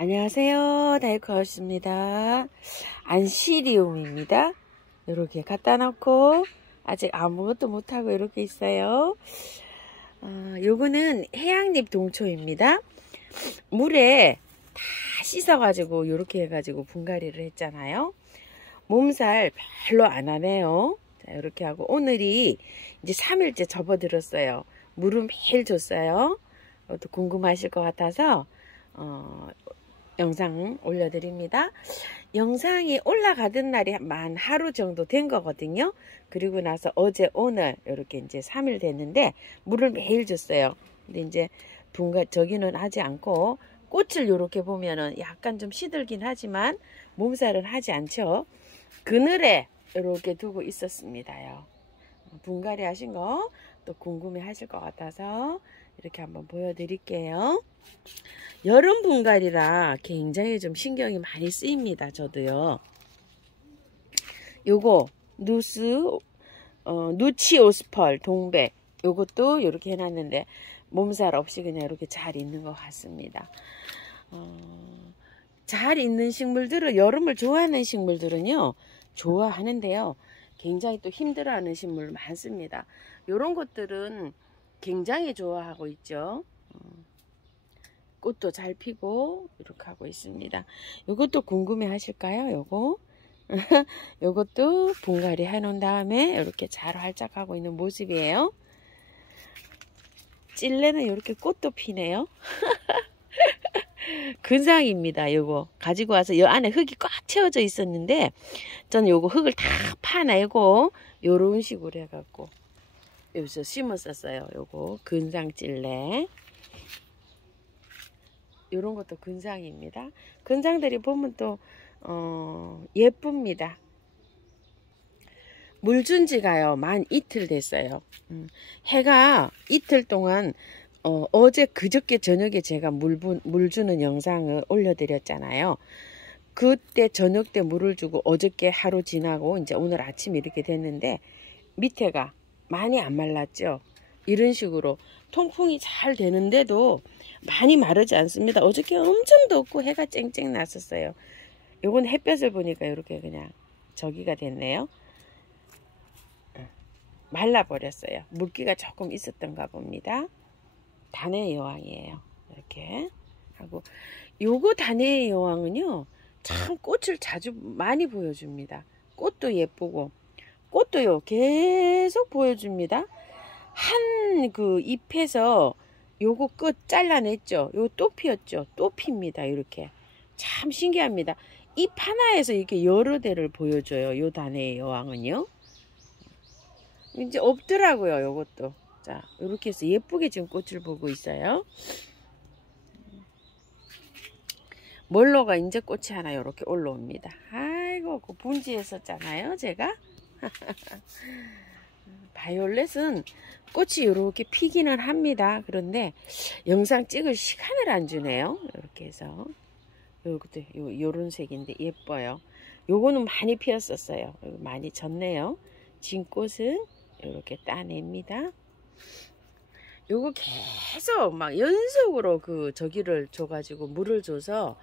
안녕하세요. 다이코하우스입니다. 안시리움입니다. 이렇게 갖다 놓고 아직 아무것도 못하고 이렇게 있어요. 요거는 해양잎 동초입니다. 물에 다 씻어가지고 이렇게 해가지고 분갈이를 했잖아요. 몸살 별로 안 하네요. 자, 이렇게 하고 오늘이 이제 3일째 접어들었어요. 물은 매일 줬어요. 또 궁금하실 것 같아서 영상 올려드립니다. 영상이 올라가던 날이 만 하루 정도 된 거거든요. 그리고 나서 어제 오늘 이렇게 이제 3일 됐는데 물을 매일 줬어요. 근데 이제 저기는 하지 않고 꽃을 이렇게 보면은 약간 좀 시들긴 하지만 몸살은 하지 않죠. 그늘에 이렇게 두고 있었습니다요. 분갈이 하신 거 또 궁금해 하실 것 같아서 이렇게 한번 보여드릴게요. 여름 분갈이라 굉장히 좀 신경이 많이 쓰입니다. 저도요. 요거 누치오스펄 동백 요것도 이렇게 해놨는데 몸살 없이 그냥 이렇게 잘 있는 것 같습니다. 잘 있는 식물들은 여름을 좋아하는 식물들은요 좋아하는데요. 굉장히 또 힘들어하는 식물 많습니다. 요런 것들은 굉장히 좋아하고 있죠. 꽃도 잘 피고 이렇게 하고 있습니다. 요것도 궁금해 하실까요? 요거 요것도 분갈이 해 놓은 다음에 이렇게 잘 활짝하고 있는 모습이에요. 찔레는 이렇게 꽃도 피네요. 근상입니다. 요거 가지고 와서 요 안에 흙이 꽉 채워져 있었는데 저는 요거 흙을 다 파내고 요런 식으로 해갖고 여기서 심었었어요. 요거 근상 찔레 요런 것도 근상입니다. 근상들이 보면 또 예쁩니다. 물 준 지가요 만 이틀 됐어요. 해가 이틀 동안 어제 그저께 저녁에 제가 물 주는 영상을 올려드렸잖아요. 그때 저녁 때 물을 주고 어저께 하루 지나고 이제 오늘 아침 이렇게 됐는데 밑에가 많이 안 말랐죠. 이런 식으로 통풍이 잘 되는데도 많이 마르지 않습니다. 어저께 엄청 덥고 해가 쨍쨍 났었어요. 요건 햇볕을 보니까 이렇게 그냥 저기가 됐네요. 말라버렸어요. 물기가 조금 있었던가 봅니다. 단해의 여왕이에요. 이렇게 하고 요거 단해의 여왕은요 참 꽃을 자주 많이 보여줍니다. 꽃도 예쁘고 꽃도요 계속 보여줍니다. 한 그 잎에서 요거 끝 잘라냈죠. 요거 또 피었죠. 또 핍니다. 이렇게 참 신기합니다. 잎 하나에서 이렇게 여러 대를 보여줘요. 요 단해의 여왕은요. 이제 없더라고요. 요것도. 자, 이렇게 해서 예쁘게 지금 꽃을 보고 있어요. 멀로가 이제 꽃이 하나 이렇게 올라옵니다. 아이고, 그 분지했었잖아요, 제가. 바이올렛은 꽃이 이렇게 피기는 합니다. 그런데 영상 찍을 시간을 안 주네요. 이렇게 해서. 요것도 요런 색인데 예뻐요. 요거는 많이 피었었어요. 많이 졌네요. 진 꽃은 이렇게 따냅니다. 요거 계속 막 연속으로 저기를 줘가지고 물을 줘서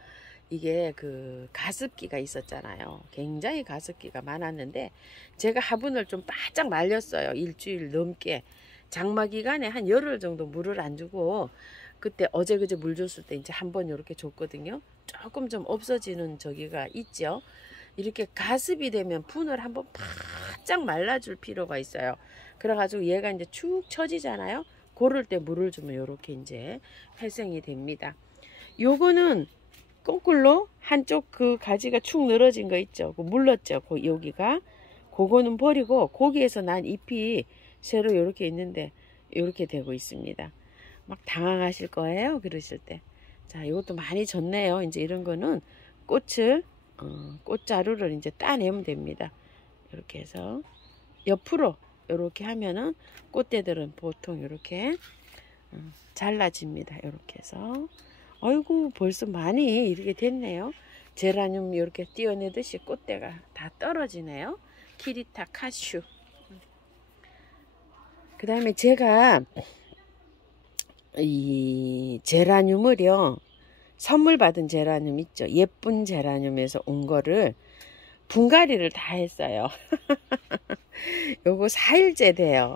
이게 가습기가 있었잖아요. 굉장히 가습기가 많았는데 제가 화분을 좀 바짝 말렸어요. 일주일 넘게. 장마 기간에 한 열흘 정도 물을 안 주고 그때 어제 그제 물 줬을 때 이제 한번 이렇게 줬거든요. 조금 좀 없어지는 저기가 있죠. 이렇게 가습이 되면 분을 한번 바짝 말라줄 필요가 있어요. 그래가지고 얘가 이제 축 처지잖아요. 고를 때 물을 주면 이렇게 이제 활성이 됩니다. 요거는 거꾸로 한쪽 그 가지가 축 늘어진 거 있죠. 물렀죠. 여기가. 그거는 버리고 거기에서 난 잎이 새로 이렇게 있는데 이렇게 되고 있습니다. 막 당황하실 거예요. 그러실 때. 자, 이것도 많이 졌네요. 이제 이런 거는 꽃자루를 이제 따내면 됩니다. 이렇게 해서 옆으로 이렇게 하면은 꽃대들은 보통 이렇게 잘라집니다. 이렇게 해서 아이고 벌써 많이 이렇게 됐네요. 제라늄 이렇게 띄어내듯이 꽃대가 다 떨어지네요. 키리타 카슈. 그 다음에 제가 이 제라늄을요 선물 받은 제라늄 있죠. 예쁜 제라늄에서 온 거를 분갈이를 다 했어요. 요거 4일째 돼요.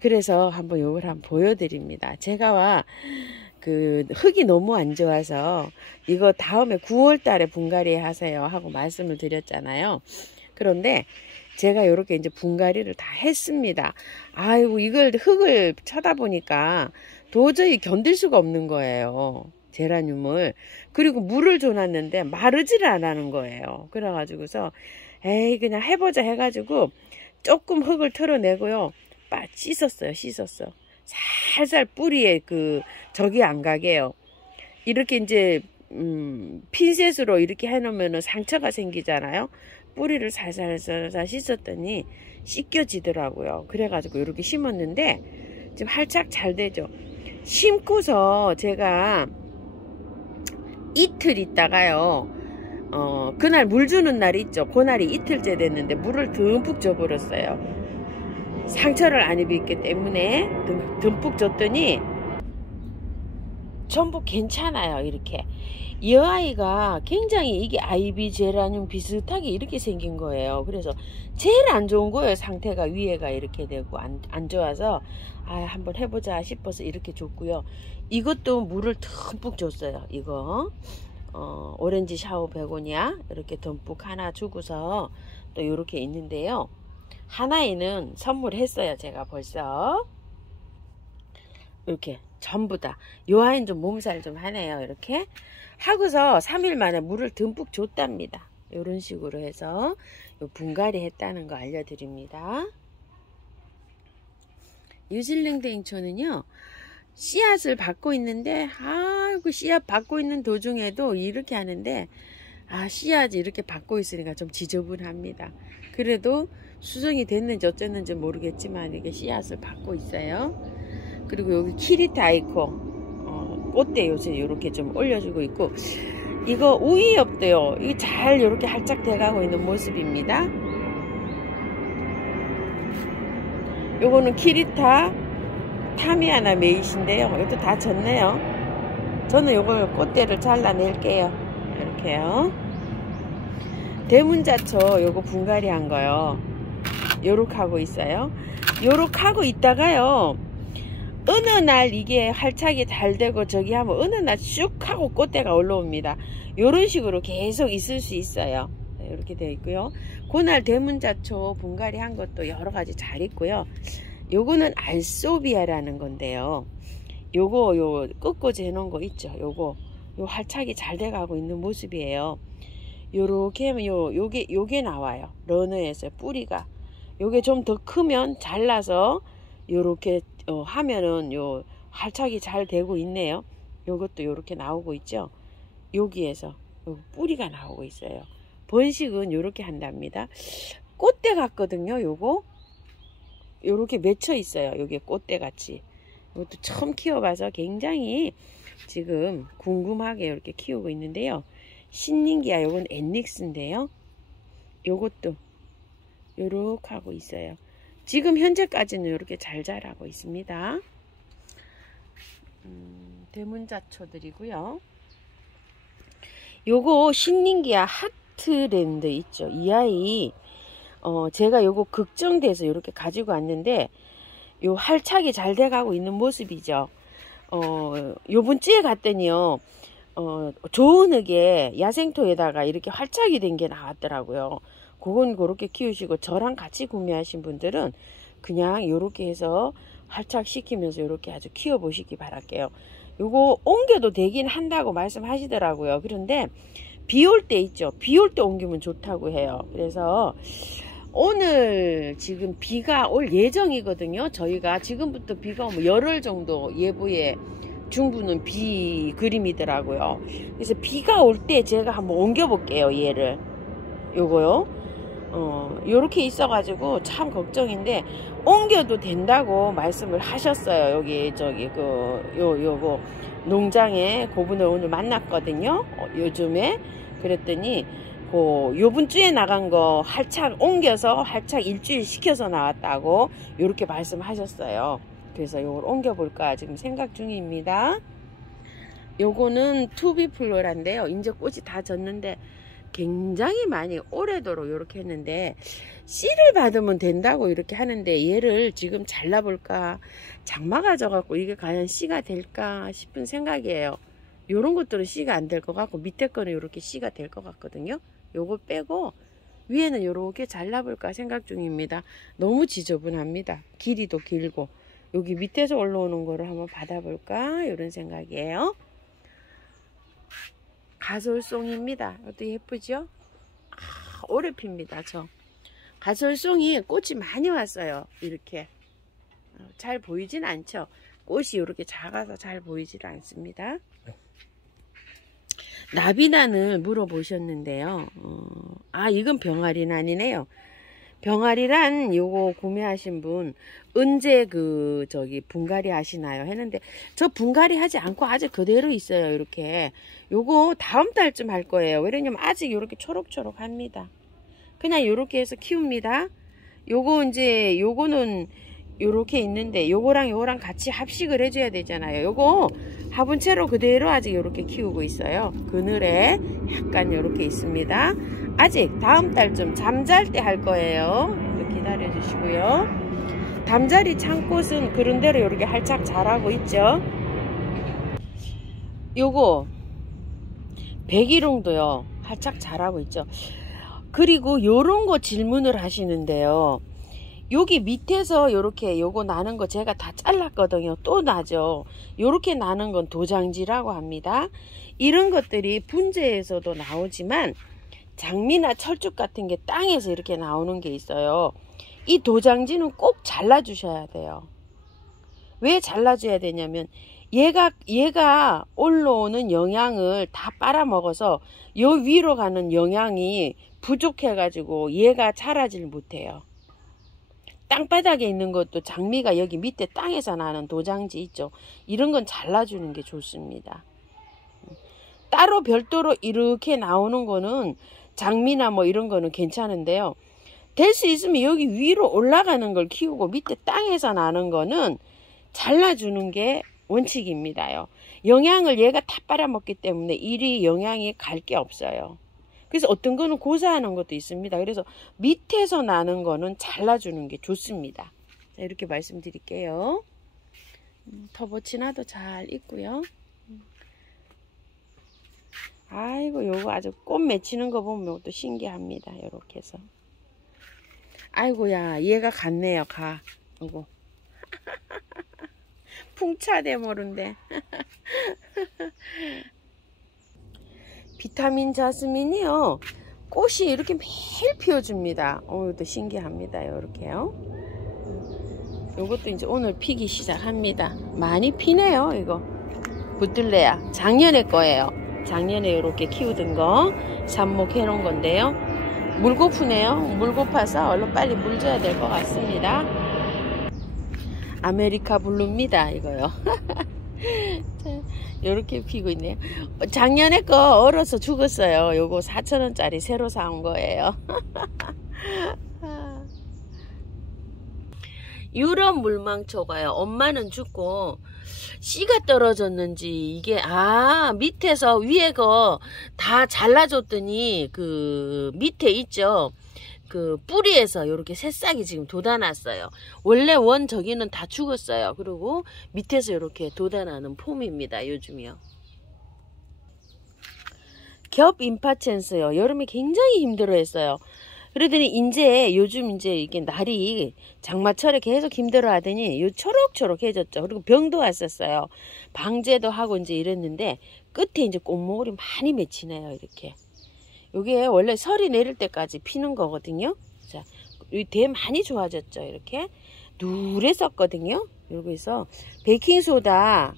그래서 한번 요걸 한번 보여드립니다. 제가 그 흙이 너무 안 좋아서 이거 다음에 9월 달에 분갈이 하세요 하고 말씀을 드렸잖아요. 그런데 제가 요렇게 이제 분갈이를 다 했습니다. 아이고, 이걸 흙을 쳐다보니까 도저히 견딜 수가 없는 거예요. 제라늄을. 그리고 물을 줘놨는데 마르지를 안 하는 거예요. 그래가지고서 에이 그냥 해보자 해가지고 조금 흙을 털어내고요. 씻었어요. 살살 뿌리에 저기 안 가게요. 이렇게 이제 핀셋으로 이렇게 해놓으면 상처가 생기잖아요. 뿌리를 살살 씻었더니 씻겨지더라고요. 그래가지고 이렇게 심었는데 지금 활착 잘 되죠. 심고서 제가 이틀 있다가요, 그날 물 주는 날 있죠. 그날이 이틀째 됐는데 물을 듬뿍 줘버렸어요. 상처를 안 입었기 때문에 듬뿍 줬더니 전부 괜찮아요. 이렇게 이 아이가 굉장히 이게 아이비 제라늄 비슷하게 이렇게 생긴 거예요. 그래서 제일 안 좋은 거예요. 상태가 위에가 이렇게 되고 안 좋아서 한번 해보자 싶어서 이렇게 줬고요. 이것도 물을 듬뿍 줬어요. 이거 오렌지 샤워 베고니아 이렇게 듬뿍 하나 주고서 또 이렇게 있는데요. 하나에는 선물했어요. 제가 벌써 이렇게 전부 다. 요 아이는 좀 몸살 좀 하네요. 이렇게 하고서 3일 만에 물을 듬뿍 줬답니다. 이런 식으로 해서 요 분갈이 했다는 거 알려드립니다. 뉴질랜드 잉초는요, 씨앗을 받고 있는데 그 씨앗 받고 있는 도중에도 이렇게 하는데 씨앗이 이렇게 받고 있으니까 좀 지저분합니다. 그래도 수정이 됐는지 어쨌는지 모르겠지만 이게 씨앗을 받고 있어요. 그리고 여기 키리타 아이코 꽃대 요새 이렇게 좀 올려주고 있고, 이거 우이 없대요. 이게 잘 이렇게 활짝 돼가고 있는 모습입니다. 요거는 키리타 타미아나 메이신데요. 이것도 다 졌네요. 저는 요걸 꽃대를 잘라낼게요. 이렇게요. 대문자초 요거 분갈이 한 거요. 요렇게 하고 있어요. 요렇게 하고 있다가요, 어느 날 이게 활착이 잘 되고 저기 하면 어느 날 쑥 하고 꽃대가 올라옵니다. 요런 식으로 계속 있을 수 있어요. 이렇게 되어 있고요. 그날 대문자초 분갈이 한 것도 여러 가지 잘 있고요. 요거는 알소비아라는 건데요. 요거 요 끝꽂이 해놓은 거 있죠. 요거 요 활착이 잘 돼가고 있는 모습이에요. 요렇게 하면 요게 나와요. 러너에서 뿌리가 요게 좀 더 크면 잘라서 요렇게 하면은 요 활착이 잘 되고 있네요. 요것도 요렇게 나오고 있죠. 여기에서 뿌리가 나오고 있어요. 번식은 요렇게 한답니다. 꽃대 같거든요. 요거 요렇게 맺혀 있어요. 요게 꽃대 같이. 이것도 처음 키워봐서 굉장히 지금 궁금하게 이렇게 키우고 있는데요. 신닝기야, 요건 엔닉스인데요. 요것도 요렇게 하고 있어요. 지금 현재까지는 이렇게 잘 자라고 있습니다. 대문자초들이고요. 요거 신닝기야 하트랜드 있죠. 이 아이 제가 요거 걱정돼서 이렇게 가지고 왔는데 요 활착이 잘 돼가고 있는 모습이죠. 요번 주에 갔더니요, 좋은 흙에 야생토에다가 이렇게 활착이 된 게 나왔더라고요. 그건 그렇게 키우시고, 저랑 같이 구매하신 분들은 그냥 요렇게 해서 활착시키면서 요렇게 아주 키워보시기 바랄게요. 요거 옮겨도 되긴 한다고 말씀하시더라고요. 그런데 비 올 때 있죠. 비 올 때 옮기면 좋다고 해요. 그래서 오늘 지금 비가 올 예정이거든요. 저희가 지금부터 비가 오면 열흘 정도 예보에 중부는 비 그림이더라고요. 그래서 비가 올 때 제가 한번 옮겨 볼게요. 얘를 요거요. 요렇게 있어가지고 참 걱정인데 옮겨도 된다고 말씀을 하셨어요. 여기 요거 농장에 그분을 오늘 만났거든요. 요즘에 그랬더니 요번 주에 나간 거 활착 옮겨서 활착 일주일 시켜서 나왔다고 요렇게 말씀하셨어요. 그래서 요걸 옮겨 볼까 지금 생각 중입니다. 요거는 투비플로라인데요. 이제 꽃이 다 졌는데 굉장히 많이 오래도록 이렇게 했는데 씨를 받으면 된다고 이렇게 하는데 얘를 지금 잘라볼까, 장마가 져갖고 이게 과연 씨가 될까 싶은 생각이에요. 요런 것들은 씨가 안 될 것 같고 밑에 거는 이렇게 씨가 될 것 같거든요. 요거 빼고 위에는 요렇게 잘라볼까 생각 중입니다. 너무 지저분합니다. 길이도 길고 여기 밑에서 올라오는 거를 한번 받아볼까 이런 생각이에요. 가솔송입니다. 이것도 예쁘죠? 오래 핍니다. 저 가솔송이 꽃이 많이 왔어요. 이렇게 잘 보이진 않죠. 꽃이 이렇게 작아서 잘 보이질 않습니다. 나비난을 물어보셨는데요. 이건 병아리난이네요. 병아리란 요거 구매하신 분 언제 분갈이 하시나요 했는데 저 분갈이 하지 않고 아직 그대로 있어요. 이렇게 요거 다음 달쯤 할 거예요. 왜냐면 아직 이렇게 초록초록합니다. 그냥 요렇게 해서 키웁니다. 요거 이제 요거는 요렇게 있는데 요거랑 요거랑 같이 합식을 해줘야 되잖아요. 요거 화분채로 그대로 아직 요렇게 키우고 있어요. 그늘에 약간 요렇게 있습니다. 아직 다음 달쯤 잠잘 때 할 거예요. 기다려 주시고요. 잠자리 창꽃은 그런대로 요렇게 활짝 자라고 있죠. 요거 백일홍도요 활짝 자라고 있죠. 그리고 요런 거 질문을 하시는데요. 여기 밑에서 요렇게 요거 나는 거 제가 다 잘랐거든요. 또 나죠. 요렇게 나는 건 도장지라고 합니다. 이런 것들이 분재에서도 나오지만 장미나 철쭉 같은 게 땅에서 이렇게 나오는 게 있어요. 이 도장지는 꼭 잘라 주셔야 돼요. 왜 잘라줘야 되냐면 얘가 올라오는 영양을 다 빨아먹어서 요 위로 가는 영양이 부족해 가지고 얘가 자라질 못해요. 땅바닥에 있는 것도 장미가 여기 밑에 땅에서 나는 도장지 있죠. 이런 건 잘라주는 게 좋습니다. 따로 별도로 이렇게 나오는 거는 장미나 뭐 이런 거는 괜찮은데요. 될 수 있으면 여기 위로 올라가는 걸 키우고 밑에 땅에서 나는 거는 잘라주는 게 원칙입니다요. 영양을 얘가 다 빨아먹기 때문에 이리 영양이 갈 게 없어요. 그래서 어떤 거는 고사하는 것도 있습니다. 그래서 밑에서 나는 거는 잘라주는 게 좋습니다. 자, 이렇게 말씀드릴게요. 터보치나도 잘 있고요. 아이고 요거 아주 꽃 맺히는 거 보면 이것도 신기합니다. 요렇게 해서 아이고야 얘가 갔네요. 가 요거 풍차대 모른데 비타민 자스민이요 꽃이 이렇게 매일 피워줍니다. 이것도 신기합니다. 요렇게요. 요것도 이제 오늘 피기 시작합니다. 많이 피네요. 이거 붙들레야 작년에 거예요. 작년에 이렇게 키우던 거 삽목해 놓은 건데요. 물 고프네요. 물 고파서 얼른 빨리 물 줘야 될 것 같습니다. 아메리카 블루입니다. 이거요. 이렇게 피고 있네요. 작년에 거 얼어서 죽었어요. 요거 4,000원짜리 새로 사온 거예요. 유럽 물망초가요. 엄마는 죽고 씨가 떨어졌는지 이게 밑에서 위에 거 다 잘라줬더니 그 밑에 있죠. 그 뿌리에서 이렇게 새싹이 지금 돋아났어요. 원래 원 저기는 다 죽었어요. 그리고 밑에서 이렇게 돋아나는 폼입니다. 요즘이요. 겹 임파첸스요. 여름에 굉장히 힘들어했어요. 그러더니 이제 요즘 이제 이게 날이 장마철에 계속 힘들어 하더니 요 초록초록해졌죠. 그리고 병도 왔었어요. 방제도 하고 이제 이랬는데 끝에 이제 꽃모글이 많이 맺히네요. 이렇게. 요게 원래 설이 내릴 때까지 피는 거거든요. 자, 이 대 많이 좋아졌죠. 이렇게 누랬었거든요. 여기서 베이킹소다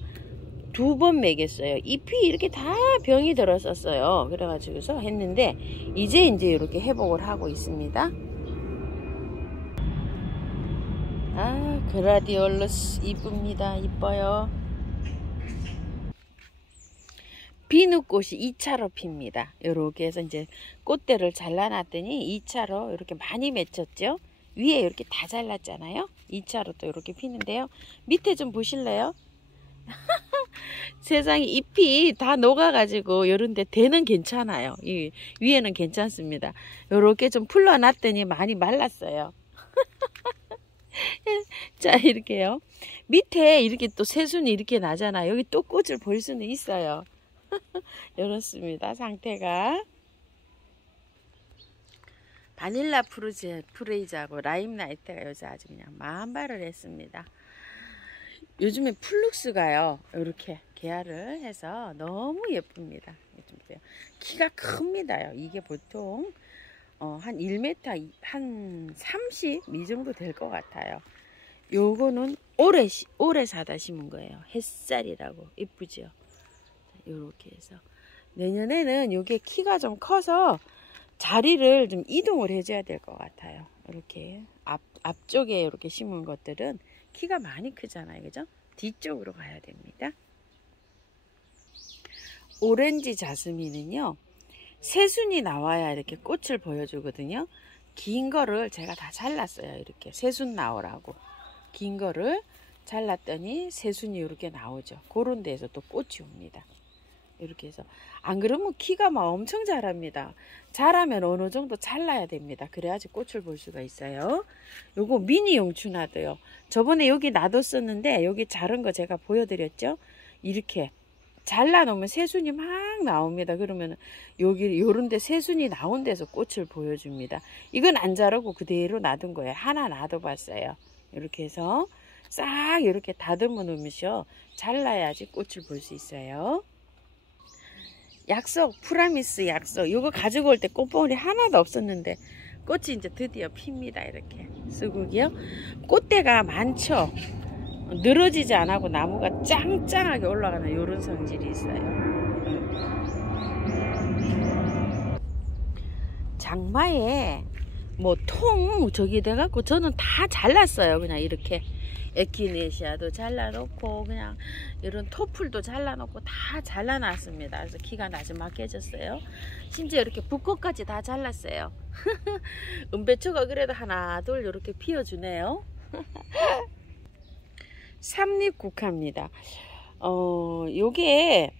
2번 먹였어요. 잎이 이렇게 다 병이 들었었어요. 그래가지고서 했는데 이제 이렇게 회복을 하고 있습니다. 그라디올러스 이쁩니다. 이뻐요. 비누꽃이 2차로 핍니다. 이렇게 해서 이제 꽃대를 잘라놨더니 2차로 이렇게 많이 맺혔죠. 위에 이렇게 다 잘랐잖아요. 2차로 또 이렇게 피는데요. 밑에 좀 보실래요? 세상에 잎이 다 녹아가지고 요런데 대는 괜찮아요. 이 위에는 괜찮습니다. 요렇게 좀 풀러놨더니 많이 말랐어요. 자, 이렇게요. 밑에 이렇게 또 새순이 이렇게 나잖아요. 여기 또 꽃을 볼 수는 있어요. 이렇습니다. 상태가. 바닐라 프레이즈하고 라임 나이트가 요새 아주 그냥 만발을 했습니다. 요즘에 플룩스가요, 이렇게 개화를 해서 너무 예쁩니다. 좀 보세요. 키가 큽니다요. 이게 보통 한 1m 한 30 이 정도 될 것 같아요. 요거는 오래 사다 심은 거예요. 햇살이라고. 이쁘죠? 요렇게 해서 내년에는 요게 키가 좀 커서 자리를 좀 이동을 해줘야 될 것 같아요. 이렇게 앞쪽에 이렇게 심은 것들은 키가 많이 크잖아요. 그죠? 뒤쪽으로 가야 됩니다. 오렌지 자스민은요, 새순이 나와야 이렇게 꽃을 보여주거든요. 긴 거를 제가 다 잘랐어요. 이렇게 새순 나오라고. 긴 거를 잘랐더니 새순이 이렇게 나오죠. 그런 데에서 또 꽃이 옵니다. 이렇게 해서. 안 그러면 키가 막 엄청 자랍니다. 자라면 어느 정도 잘라야 됩니다. 그래야지 꽃을 볼 수가 있어요. 요거 미니 용추나도요. 저번에 여기 놔뒀었는데 여기 자른 거 제가 보여드렸죠. 이렇게 잘라 놓으면 새순이 막 나옵니다. 그러면 여기 요런데 새순이 나온 데서 꽃을 보여줍니다. 이건 안 자르고 그대로 놔둔 거예요. 하나 놔둬봤어요. 이렇게 해서 싹 이렇게 다듬어 놓으면서 잘라야지 꽃을 볼 수 있어요. 약속, 프라미스 약속. 요거 가지고 올 때 꽃봉오리 하나도 없었는데 꽃이 이제 드디어 핍니다. 이렇게 수국이요. 꽃대가 많죠. 늘어지지 않고 나무가 짱짱하게 올라가는 요런 성질이 있어요. 장마에 뭐 통 저기 돼갖고 저는 다 잘랐어요. 그냥 이렇게 에키네시아도 잘라놓고 그냥 이런 토플도 잘라놓고 다 잘라놨습니다. 그래서 키가 나지막해졌어요. 심지어 이렇게 붓꽃까지 다 잘랐어요. 은배추가 그래도 하나 둘 이렇게 피워주네요. 삼립국화입니다. 요게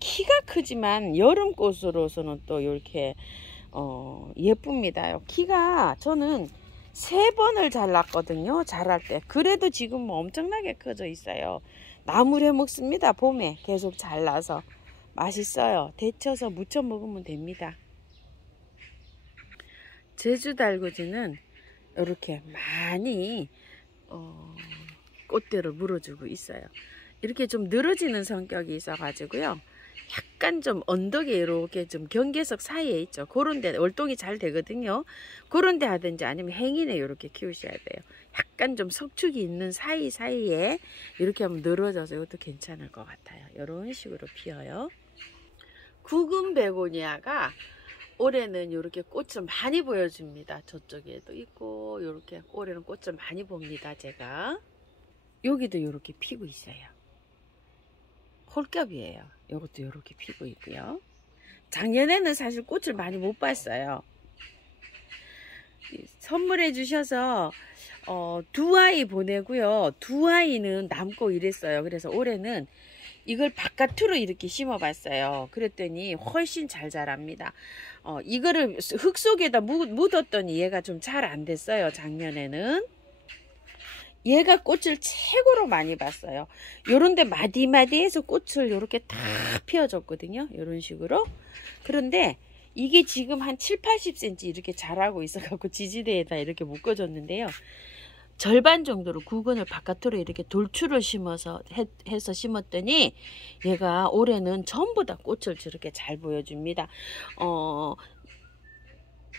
키가 크지만 여름꽃으로서는 또 이렇게 예쁩니다. 키가 저는 3번을 잘랐거든요. 자랄 때. 그래도 지금 뭐 엄청나게 커져 있어요. 나물 해 먹습니다. 봄에 계속 잘라서 맛있어요. 데쳐서 무쳐 먹으면 됩니다. 제주달구지는 이렇게 많이 꽃대를 물어주고 있어요. 이렇게 좀 늘어지는 성격이 있어 가지고요. 약간 좀 언덕에 이렇게 좀 경계석 사이에 있죠. 그런 데 월동이 잘 되거든요. 그런 데 하든지 아니면 행인에 이렇게 키우셔야 돼요. 약간 좀 석축이 있는 사이사이에 이렇게 하면 늘어져서 이것도 괜찮을 것 같아요. 이런 식으로 피어요. 구근 베고니아가 올해는 이렇게 꽃을 많이 보여줍니다. 저쪽에도 있고 이렇게 올해는 꽃을 많이 봅니다. 제가 여기도 이렇게 피고 있어요. 홀겹이에요. 이것도 이렇게 피고 있고요. 작년에는 사실 꽃을 많이 못 봤어요. 선물해 주셔서 2아이 보내고요. 2아이는 남고 이랬어요. 그래서 올해는 이걸 바깥으로 이렇게 심어 봤어요. 그랬더니 훨씬 잘 자랍니다. 이거를 흙 속에다 묻었더니 얘가 좀 잘 안 됐어요. 작년에는. 얘가 꽃을 최고로 많이 봤어요. 요런데 마디마디해서 꽃을 요렇게 다 피워줬거든요. 요런 식으로. 그런데 이게 지금 한 7-80cm 이렇게 자라고 있어갖고 지지대에다 이렇게 묶어줬는데요. 절반 정도로 구근을 바깥으로 이렇게 돌출을 해서 심었더니 얘가 올해는 전부 다 꽃을 저렇게 잘 보여줍니다.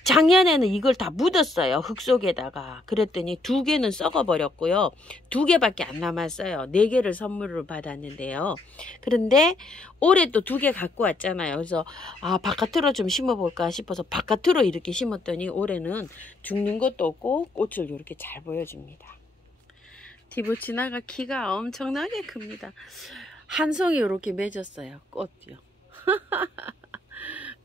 작년에는 이걸 다 묻었어요. 흙 속에다가. 그랬더니 2개는 썩어 버렸고요. 2개밖에 안 남았어요. 4개를 선물로 받았는데요. 그런데 올해 또 2개 갖고 왔잖아요. 그래서 바깥으로 좀 심어볼까 싶어서 바깥으로 이렇게 심었더니 올해는 죽는 것도 없고 꽃을 이렇게 잘 보여줍니다. 디보치나가 키가 엄청나게 큽니다. 한 송이 이렇게 맺었어요. 꽃이요.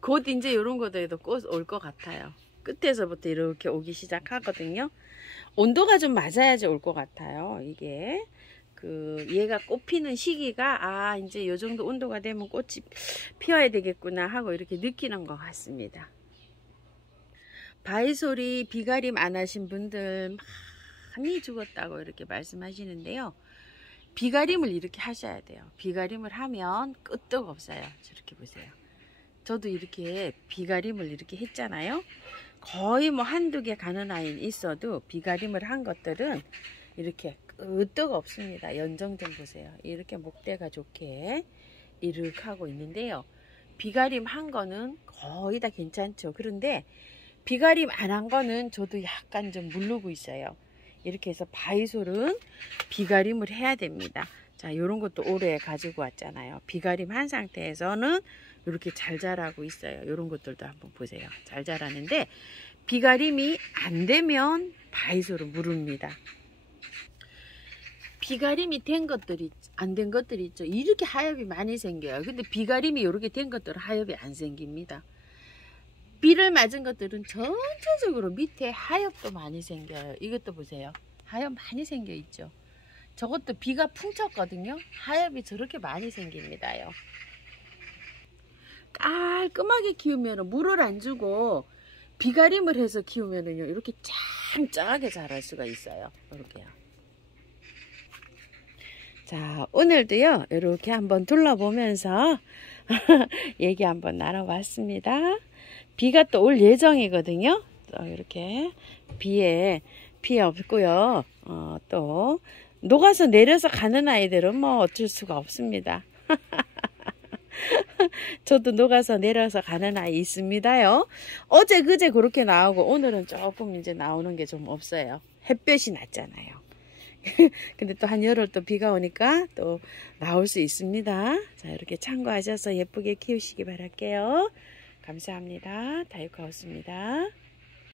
곧 이제 이런 것들에도 꽃 올 것 같아요. 끝에서부터 이렇게 오기 시작하거든요. 온도가 좀 맞아야지 올 것 같아요. 이게 얘가 꽃 피는 시기가 이제 요 정도 온도가 되면 꽃이 피어야 되겠구나 하고 이렇게 느끼는 것 같습니다. 바이솔이 비가림 안 하신 분들 많이 죽었다고 이렇게 말씀하시는데요. 비가림을 이렇게 하셔야 돼요. 비가림을 하면 끄떡 없어요. 저렇게 보세요. 저도 이렇게 비가림을 이렇게 했잖아요. 거의 뭐 한두 개 가는 아이는 있어도 비가림을 한 것들은 이렇게 끄떡 없습니다. 연정 좀 보세요. 이렇게 목대가 좋게 이렇게 하고 있는데요. 비가림 한 거는 거의 다 괜찮죠. 그런데 비가림 안 한 거는 저도 약간 좀 물르고 있어요. 이렇게 해서 바이솔은 비가림을 해야 됩니다. 자, 요런 것도 올해 가지고 왔잖아요. 비가림 한 상태에서는 이렇게 잘 자라고 있어요. 요런 것들도 한번 보세요. 잘 자라는데 비가림이 안 되면 바이솔은 무릅니다. 비가림이 된 것들이 안 된 것들이 있죠. 이렇게 하엽이 많이 생겨요. 근데 비가림이 이렇게 된 것들은 하엽이 안 생깁니다. 비를 맞은 것들은 전체적으로 밑에 하엽도 많이 생겨요. 이것도 보세요. 하엽 많이 생겨 있죠. 저것도 비가 풍쳤거든요. 하엽이 저렇게 많이 생깁니다요. 깔끔하게 키우면 물을 안 주고 비가림을 해서 키우면은요 이렇게 짱짱하게 자랄 수가 있어요. 이렇게요. 자, 오늘도요 이렇게 한번 둘러보면서 얘기 한번 나눠봤습니다. 비가 또 올 예정이거든요. 또 이렇게 비에 피해 없고요. 또 녹아서 내려서 가는 아이들은 뭐 어쩔 수가 없습니다. 저도 녹아서 내려서 가는 아이 있습니다요. 어제 그제 그렇게 나오고 오늘은 조금 이제 나오는 게 좀 없어요. 햇볕이 낮잖아요. 근데 또 한 열흘 또 비가 오니까 또 나올 수 있습니다. 자, 이렇게 참고하셔서 예쁘게 키우시기 바랄게요. 감사합니다. 다육하우스입니다.